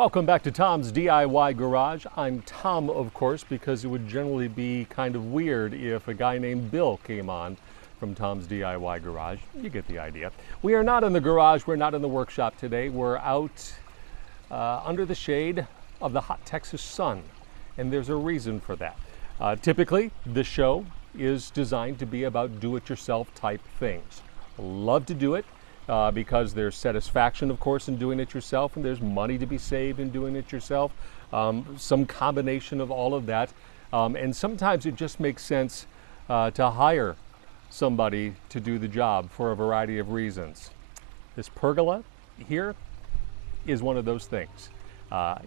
Welcome back to Tom's DIY Garage. I'm Tom, of course, because it would generally be kind of weird if a guy named Bill came on from Tom's DIY Garage. You get the idea. We are not in the garage, we're not in the workshop today. We're out under the shade of the hot Texas sun, and there's a reason for that. Typically, this show is designed to be about do-it-yourself type things. Love to do it. Because there's satisfaction, of course, in doing it yourself, and there's money to be saved in doing it yourself. Some combination of all of that. And sometimes it just makes sense to hire somebody to do the job for a variety of reasons. This pergola here is one of those things.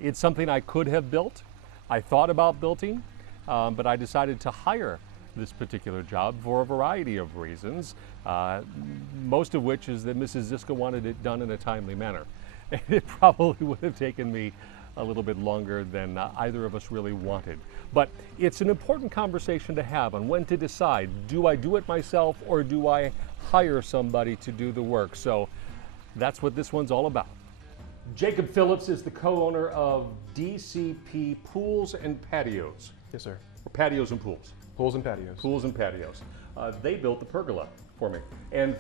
It's something I could have built. I thought about building, but I decided to hire this particular job for a variety of reasons, most of which is that Mrs. Zizka wanted it done in a timely manner. It probably would have taken me a little bit longer than either of us really wanted. But it's an important conversation to have on when to decide, do I do it myself or do I hire somebody to do the work? So that's what this one's all about. Jacob Phillips is the co-owner of DCP Pools and Patios. Yes, sir. Or patios and pools. Pools and patios. Pools and patios. They built the pergola for me. And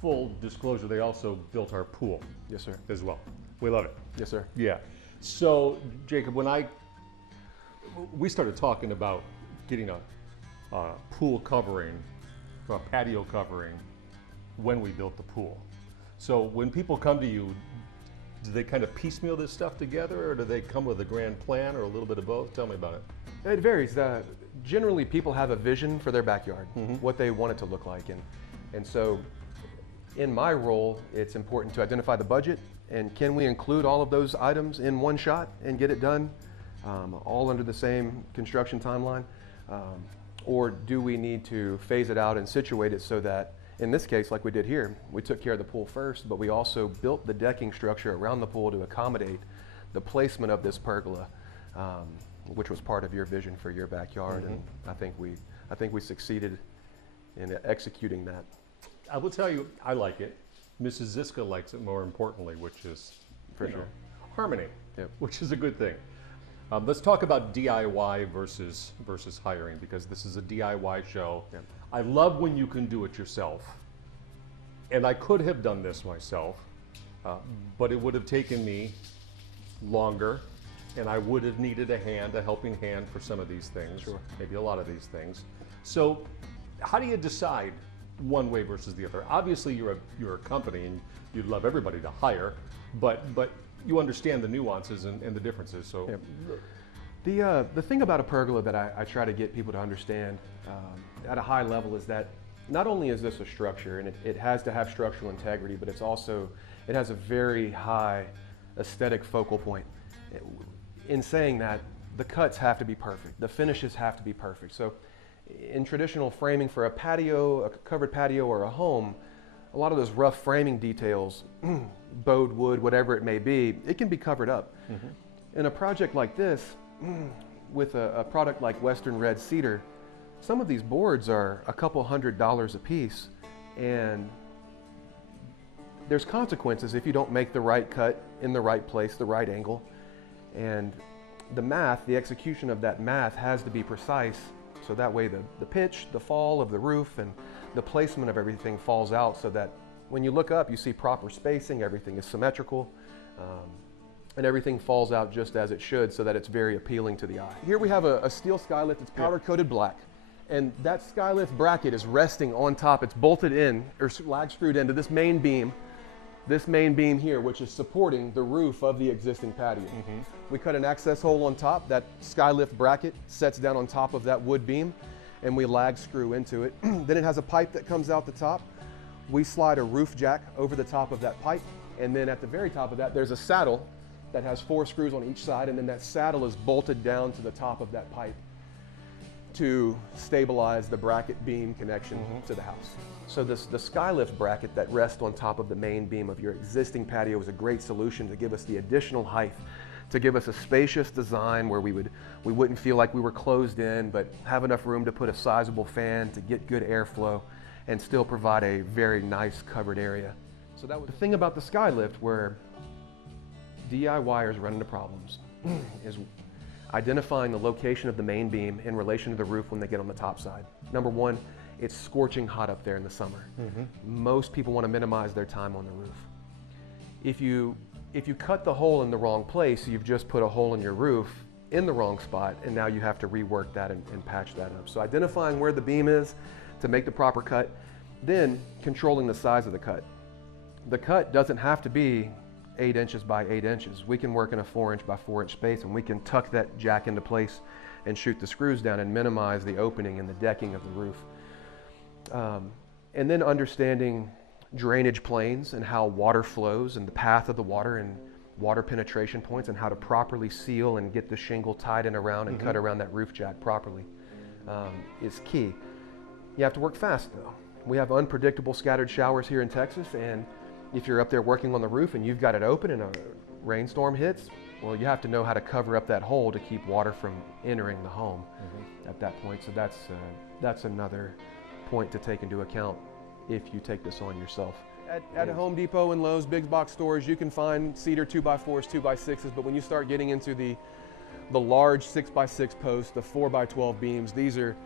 full disclosure, they also built our pool. Yes, sir. As well. We love it. Yes, sir. Yeah. So, Jacob, when we started talking about getting a pool covering, a patio covering, when we built the pool. So when people come to you, do they kind of piecemeal this stuff together, or do they come with a grand plan, or a little bit of both? Tell me about it. It varies. Generally, people have a vision for their backyard, Mm-hmm. what they want it to look like. And so in my role, it's important to identify the budget, and can we include all of those items in one shot and get it done, all under the same construction timeline? Or do we need to phase it out and situate it so that, in this case, like we did here, we took care of the pool first, but we also built the decking structure around the pool to accommodate the placement of this pergola, which was part of your vision for your backyard. Mm-hmm. And I think we succeeded in executing that. I will tell you, I like it. Mrs. Zizka likes it, more importantly, which is For sure. harmony, Yep. which is a good thing. Let's talk about DIY versus hiring, because this is a DIY show. Yep. I love when you can do it yourself. And I could have done this myself, but it would have taken me longer, and I would have needed a helping hand for some of these things, Sure. maybe a lot of these things. So how do you decide one way versus the other? Obviously you're a company and you'd love everybody to hire, but you understand the nuances and the differences. So Yep. The thing about a pergola that I try to get people to understand at a high level is that not only is this a structure, and it has to have structural integrity, but it has a very high aesthetic focal point. In saying that, the cuts have to be perfect, the finishes have to be perfect. So in traditional framing for a patio, a covered patio or a home, a lot of those rough framing details, bowed wood, whatever it may be, it can be covered up. Mm-hmm. In a project like this, with a product like Western Red Cedar, some of these boards are a couple $100s a piece, and there's consequences if you don't make the right cut in the right place, the right angle. And the execution of that math has to be precise, so that way the pitch, the fall of the roof, and the placement of everything falls out so that when you look up, you see proper spacing, everything is symmetrical, and everything falls out just as it should so that it's very appealing to the eye. Here we have a steel skylift that's powder-coated black, and that skylift bracket is resting on top. It's bolted in, or lag screwed into this main beam here, which is supporting the roof of the existing patio. Mm-hmm. We cut an access hole on top. That skylift bracket sets down on top of that wood beam, and we lag screw into it. Then it has a pipe that comes out the top. We slide a roof jack over the top of that pipe, and then at the very top of that, there's a saddle that has 4 screws on each side, and then that saddle is bolted down to the top of that pipe to stabilize the bracket beam connection to the house. So the skylift bracket that rests on top of the main beam of your existing patio is a great solution to give us the additional height, to give us a spacious design where we wouldn't feel like we were closed in, but have enough room to put a sizable fan to get good airflow and still provide a very nice covered area. So that was the thing about the skylift, where DIYers run into problems is identifying the location of the main beam in relation to the roof when they get on the top side. Number one, it's scorching hot up there in the summer. Most people want to minimize their time on the roof. If you cut the hole in the wrong place, you've just put a hole in your roof in the wrong spot, and now you have to rework that and patch that up. So identifying where the beam is to make the proper cut, then controlling the size of the cut. The cut doesn't have to be 8 inches by 8 inches. We can work in a 4 inch by 4 inch space, and we can tuck that jack into place and shoot the screws down and minimize the opening and the decking of the roof. And then understanding drainage planes and how water flows and the path of the water and water penetration points and how to properly seal and get the shingle tied in around and cut around that roof jack properly is key. You have to work fast though. We have unpredictable scattered showers here in Texas, and if you're up there working on the roof and you've got it open and a rainstorm hits, well, you have to know how to cover up that hole to keep water from entering the home at that point. So that's another point to take into account if you take this on yourself. At Home Depot and Lowe's, big box stores, you can find cedar 2x4s, 2x6s, but when you start getting into the large 6x6 posts, the 4x12 beams, these are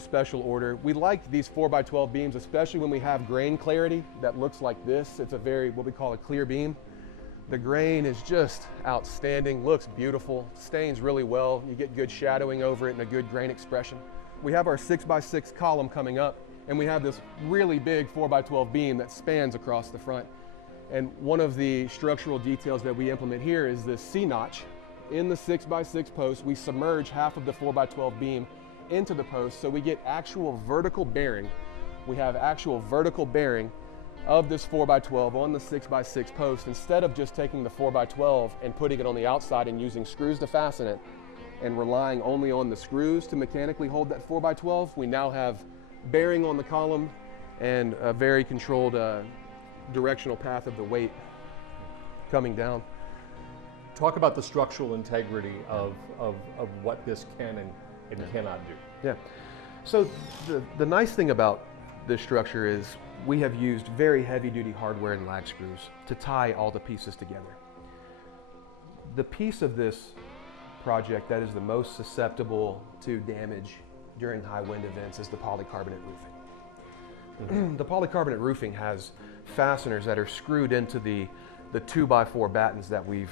special order. We like these 4x12 beams, especially when we have grain clarity that looks like this. It's a what we call a clear beam. The grain is just outstanding, looks beautiful, stains really well. You get good shadowing over it and a good grain expression. We have our 6x6 column coming up, and we have this really big 4x12 beam that spans across the front. And one of the structural details that we implement here is this C-notch. In the 6x6 post, we submerge half of the 4x12 beam into the post, so we get actual vertical bearing. We have actual vertical bearing of this 4x12 on the 6x6 post, instead of just taking the 4x12 and putting it on the outside and using screws to fasten it and relying only on the screws to mechanically hold that 4x12. We now have bearing on the column and a very controlled directional path of the weight coming down. Talk about the structural integrity of what this can and cannot do. Yeah. So the nice thing about this structure is we have used very heavy-duty hardware and lag screws to tie all the pieces together. The piece of this project that is the most susceptible to damage during high wind events is the polycarbonate roofing. The polycarbonate roofing has fasteners that are screwed into the 2x4 battens that we've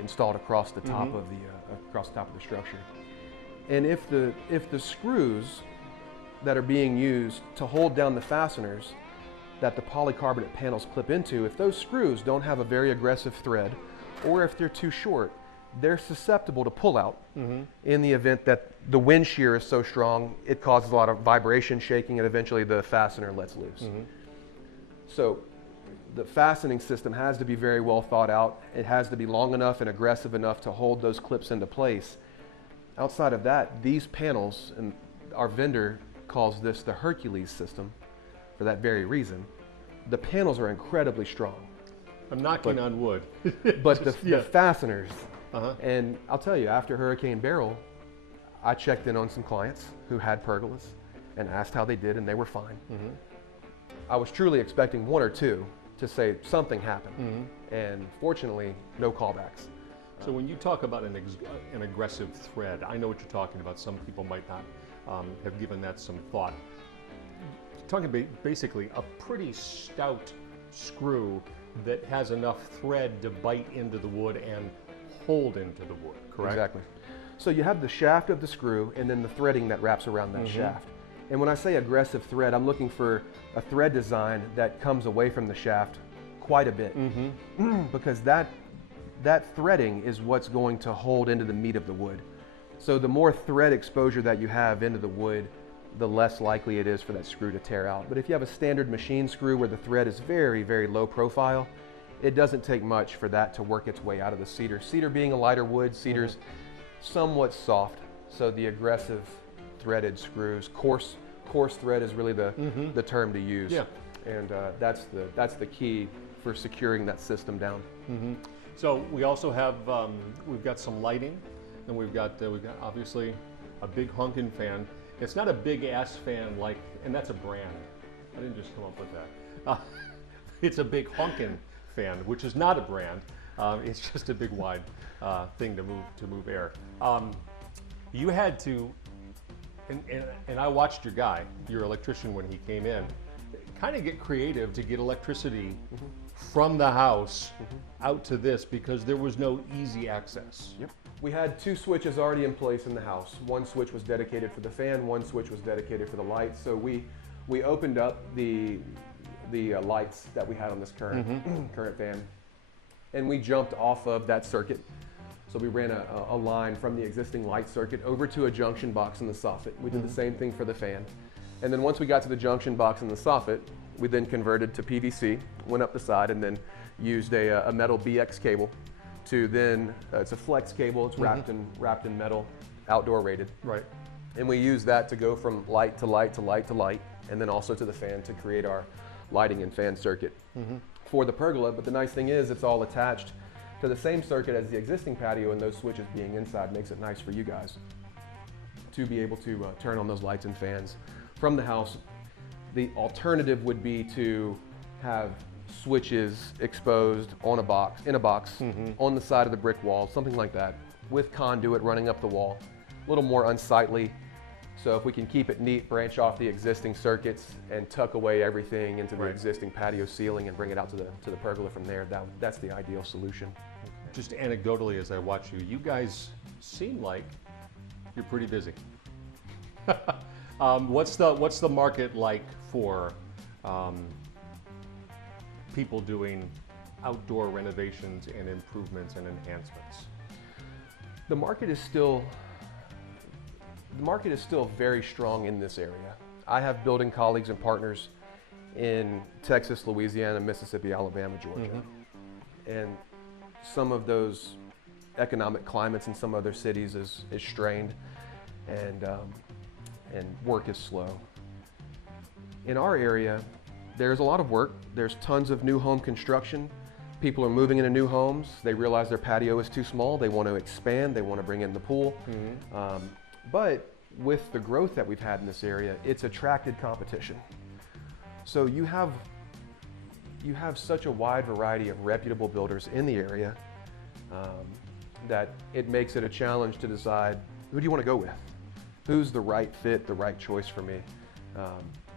installed across the top of the structure. And if the screws that are being used to hold down the fasteners that the polycarbonate panels clip into, if those screws don't have a very aggressive thread, or if they're too short, they're susceptible to pull out in the event that the wind shear is so strong, it causes a lot of vibration, shaking, and eventually the fastener lets loose. So the fastening system has to be very well thought out. It has to be long enough and aggressive enough to hold those clips into place. Outside of that, these panels, and our vendor calls this the Hercules system for that very reason, the panels are incredibly strong. I'm knocking on wood. But the fasteners, and I'll tell you, after Hurricane Beryl, I checked in on some clients who had pergolas and asked how they did, and they were fine. I was truly expecting one or two to say something happened, and fortunately, no callbacks. So when you talk about an aggressive thread, I know what you're talking about. Some people might not have given that some thought. You're talking basically a pretty stout screw that has enough thread to bite into the wood and hold into the wood, correct? Exactly. So you have the shaft of the screw and then the threading that wraps around that shaft. And when I say aggressive thread, I'm looking for a thread design that comes away from the shaft quite a bit, because that threading is what's going to hold into the meat of the wood. So the more thread exposure that you have into the wood, the less likely it is for that screw to tear out. But if you have a standard machine screw where the thread is very, very low profile, it doesn't take much for that to work its way out of the cedar. Cedar being a lighter wood, cedar's somewhat soft, so the aggressive threaded screws, coarse thread is really the term to use. Yeah. And that's the key for securing that system down. So we also have we've got some lighting, and we've got obviously a big honkin' fan. It's not a big ass fan and that's a brand. I didn't just come up with that. It's a big honkin' fan, which is not a brand. It's just a big wide thing to move air. You had to, and I watched your electrician when he came in, kind of get creative to get electricity from the house out to this because there was no easy access. Yep. We had 2 switches already in place in the house. One switch was dedicated for the fan, one switch was dedicated for the lights. So we opened up the lights that we had on this current current fan, and we jumped off of that circuit. So we ran a line from the existing light circuit over to a junction box in the soffit. We did the same thing for the fan. And then once we got to the junction box in the soffit, we then converted to PVC, went up the side, and then used a metal BX cable to then, it's a flex cable, it's wrapped in metal, outdoor rated. Right. And we use that to go from light to light to light to light, and then also to the fan to create our lighting and fan circuit for the pergola. But the nice thing is it's all attached to the same circuit as the existing patio, and those switches being inside makes it nice for you guys to be able to turn on those lights and fans from the house. The alternative would be to have switches exposed on a box, in a box, on the side of the brick wall, something like that, with conduit running up the wall. A little more unsightly. So if we can keep it neat, branch off the existing circuits and tuck away everything into the existing patio ceiling and bring it out to the pergola from there, that's the ideal solution. Just anecdotally, as I watch you, you guys seem like you're pretty busy. What's the market like for people doing outdoor renovations and improvements and enhancements? The market is still very strong in this area. I have building colleagues and partners in Texas, Louisiana, Mississippi, Alabama, Georgia. And some of those economic climates in some other cities is strained, and work is slow. In our area, there's a lot of work. There's tons of new home construction. People are moving into new homes. They realize their patio is too small. They want to expand. They want to bring in the pool. But with the growth that we've had in this area, it's attracted competition. So you have such a wide variety of reputable builders in the area that it makes it a challenge to decide, who do you want to go with? Who's the right fit, the right choice for me?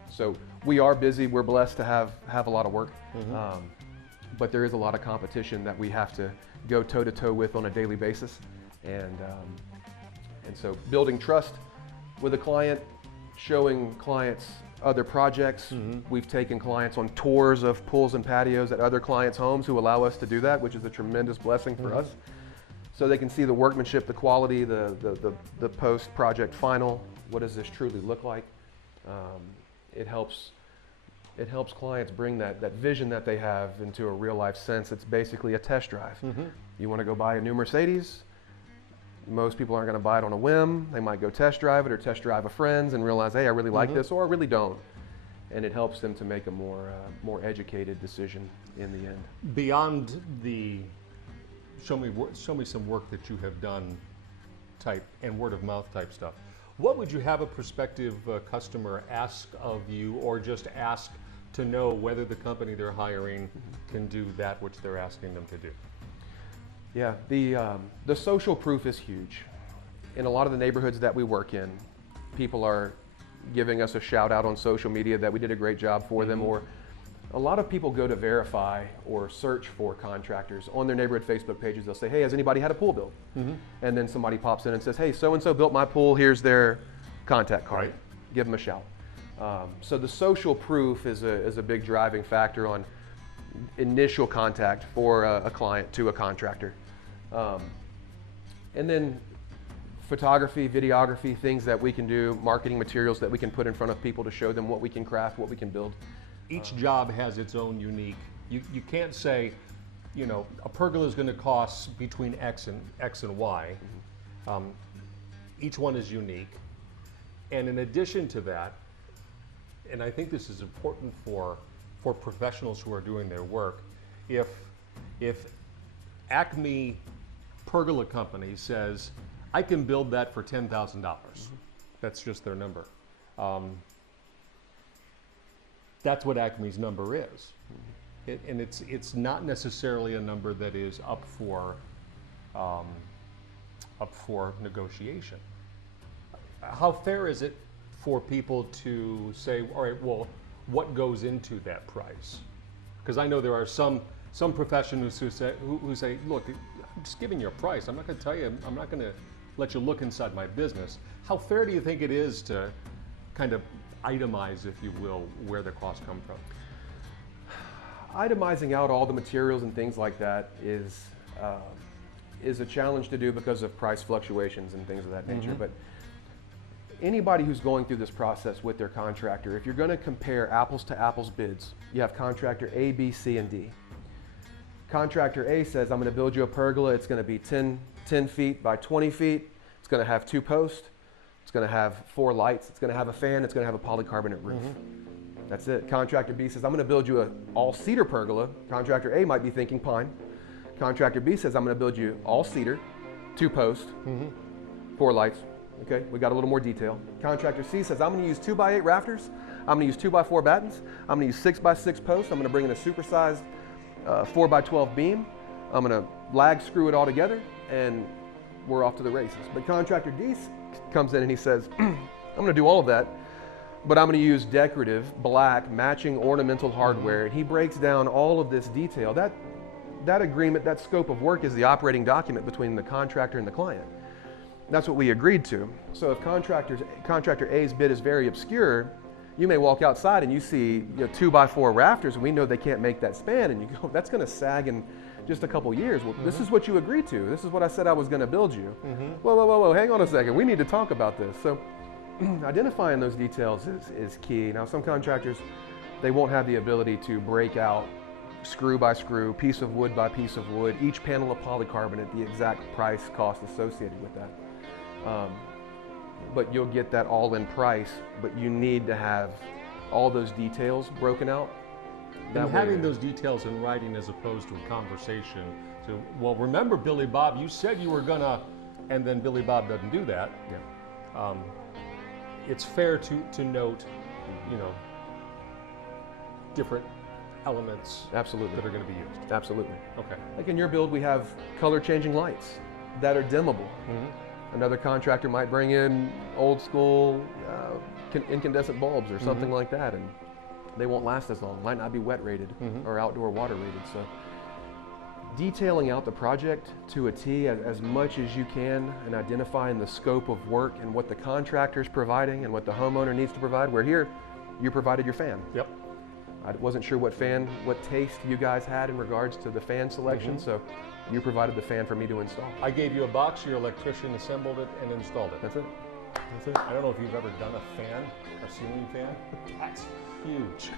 So we are busy. We're blessed to have a lot of work, but there is a lot of competition that we have to go toe to toe with on a daily basis. And so building trust with a client, showing clients other projects. We've taken clients on tours of pools and patios at other clients' homes who allow us to do that, which is a tremendous blessing for us. So they can see the workmanship, the quality, the post-project final. What does this truly look like? It helps clients bring that vision that they have into a real life sense. It's basically a test drive. You want to go buy a new Mercedes? Most people aren't going to buy it on a whim. They might go test drive it or test drive a friend's and realize, hey, I really like this, or I really don't. And it helps them to make a more educated decision in the end. Beyond the show me some work that you have done type and word of mouth type stuff, what would you have a prospective customer ask of you, or just ask to know whether the company they're hiring can do that which they're asking them to do? Yeah, the social proof is huge. In a lot of the neighborhoods that we work in, people are giving us a shout out on social media that we did a great job for them, or a lot of people go to verify or search for contractors on their neighborhood Facebook pages. They'll say, hey, has anybody had a pool built? And then somebody pops in and says, hey, so-and-so built my pool, here's their contact card. Give them a shout. So the social proof is a big driving factor on initial contact for a client to a contractor. And then photography, videography, things that we can do, marketing materials that we can put in front of people to show them what we can craft, what we can build. Each job has its own unique, you can't say, you know, a pergola is going to cost between X and Y. Each one is unique. And in addition to that, and I think this is important for professionals who are doing their work, if Acme Pergola Company says, I can build that for $10,000, that's just their number. That's what Acme's number is. and it's not necessarily a number that is up for negotiation. How fair is it for people to say, all right, well, what goes into that price? Because I know there are some professionals who say, look, I'm just giving you a price. I'm not going to tell you, I'm not going to let you look inside my business. How fair do you think it is to kind of itemize, if you will, where the costs come from? Itemizing out all the materials and things like that is a challenge to do because of price fluctuations and things of that nature. But anybody who's going through this process with their contractor, if you're going to compare apples to apples bids, you have contractor A, B, C, and D. Contractor A says, I'm going to build you a pergola. It's going to be 10 feet by 20 feet. It's going to have 2 posts. It's going to have 4 lights. It's going to have a fan. It's going to have a polycarbonate roof. That's it. Contractor B says, I'm going to build you an all cedar pergola. Contractor A might be thinking pine. Contractor B says, I'm going to build you all cedar, 2 posts, 4 lights. Okay, we got a little more detail. Contractor C says, I'm going to use 2x8 rafters. I'm going to use 2x4 battens. I'm going to use 6x6 posts. I'm going to bring in a supersized 4x12 beam. I'm going to lag screw it all together, and we're off to the races. But contractor D comes in and he says, I'm going to do all of that, but I'm going to use decorative, black, matching ornamental hardware. And he breaks down all of this detail. That agreement, that scope of work is the operating document between the contractor and the client. That's what we agreed to. So if contractor A's bid is very obscure, you may walk outside and you see 2x4 rafters, and we know they can't make that span, and you go, that's going to sag in just a couple years. Well, this is what you agreed to. This is what I said I was going to build you. Whoa, hang on a second. We need to talk about this. So identifying those details is key. Now, some contractors, they won't have the ability to break out screw by screw, piece of wood by piece of wood, each panel of polycarbonate, the exact price cost associated with that. But you'll get that all-in price, but you need to have all those details broken out. And having those details in writing as opposed to a conversation. So, well, remember, Billy Bob, you said you were gonna, and then Billy Bob doesn't do that. Yeah. It's fair to note, different elements Absolutely. that are going to be used. Absolutely. Okay. Like in your build, we have color changing lights that are dimmable. Another contractor might bring in old school incandescent bulbs or something like that, and they won't last as long. Might not be wet rated or outdoor water rated. So detailing out the project to a T as much as you can, and identifying the scope of work and what the contractor is providing and what the homeowner needs to provide. Where here, you provided your fan. Yep. I wasn't sure what taste you guys had in regards to the fan selection, so you provided the fan for me to install. I gave you a box, your electrician assembled it and installed it. That's it. That's it. I don't know if you've ever done a fan, a ceiling fan. That's huge.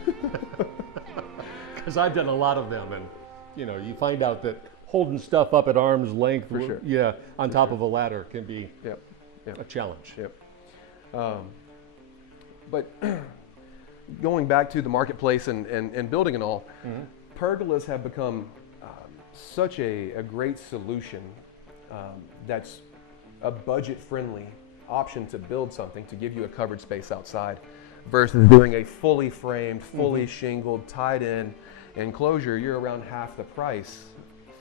Because I've done a lot of them, and you find out that holding stuff up at arm's length, For sure. On top of a ladder can be a challenge. Yep. But going back to the marketplace and building and all, pergolas have become such a great solution that's a budget-friendly option to build something, to give you a covered space outside, versus doing a fully framed, fully shingled, tied-in enclosure. You're around half the price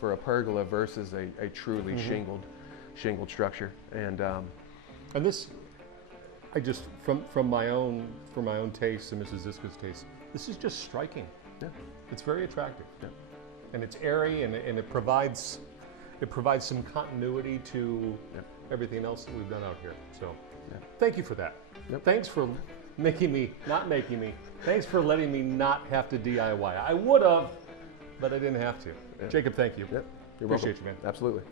for a pergola versus a truly shingled structure. And this, I just from my own taste and Mrs. Zizka's taste, this is just striking. Yeah. It's very attractive. Yeah. And it's airy, and it provides some continuity to everything else that we've done out here. So thank you for that. Yep. Thanks for thanks for letting me not have to DIY. I would have, but I didn't have to. Yeah. Jacob, thank you. Yep. You're Appreciate welcome. you, man. Absolutely.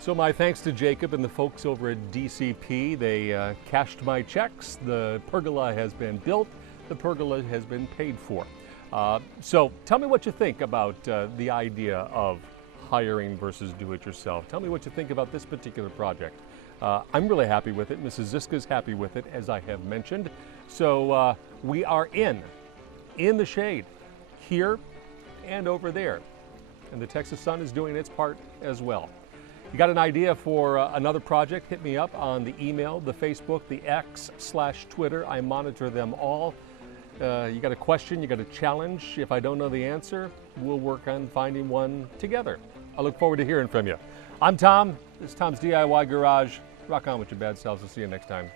So my thanks to Jacob and the folks over at DCP. They cashed my checks. The pergola has been built. The pergola has been paid for. So tell me what you think about the idea of hiring versus do-it-yourself. Tell me what you think about this particular project. I'm really happy with it. Mrs. Zizka's happy with it, as I have mentioned. So we are in the shade, here and over there. And the Texas Sun is doing its part as well. You got an idea for another project, hit me up on the email, the Facebook, the X/Twitter. I monitor them all. You got a question, you got a challenge. If I don't know the answer, we'll work on finding one together. I look forward to hearing from you. I'm Tom. This is Tom's DIY Garage. Rock on with your bad selves. We'll see you next time.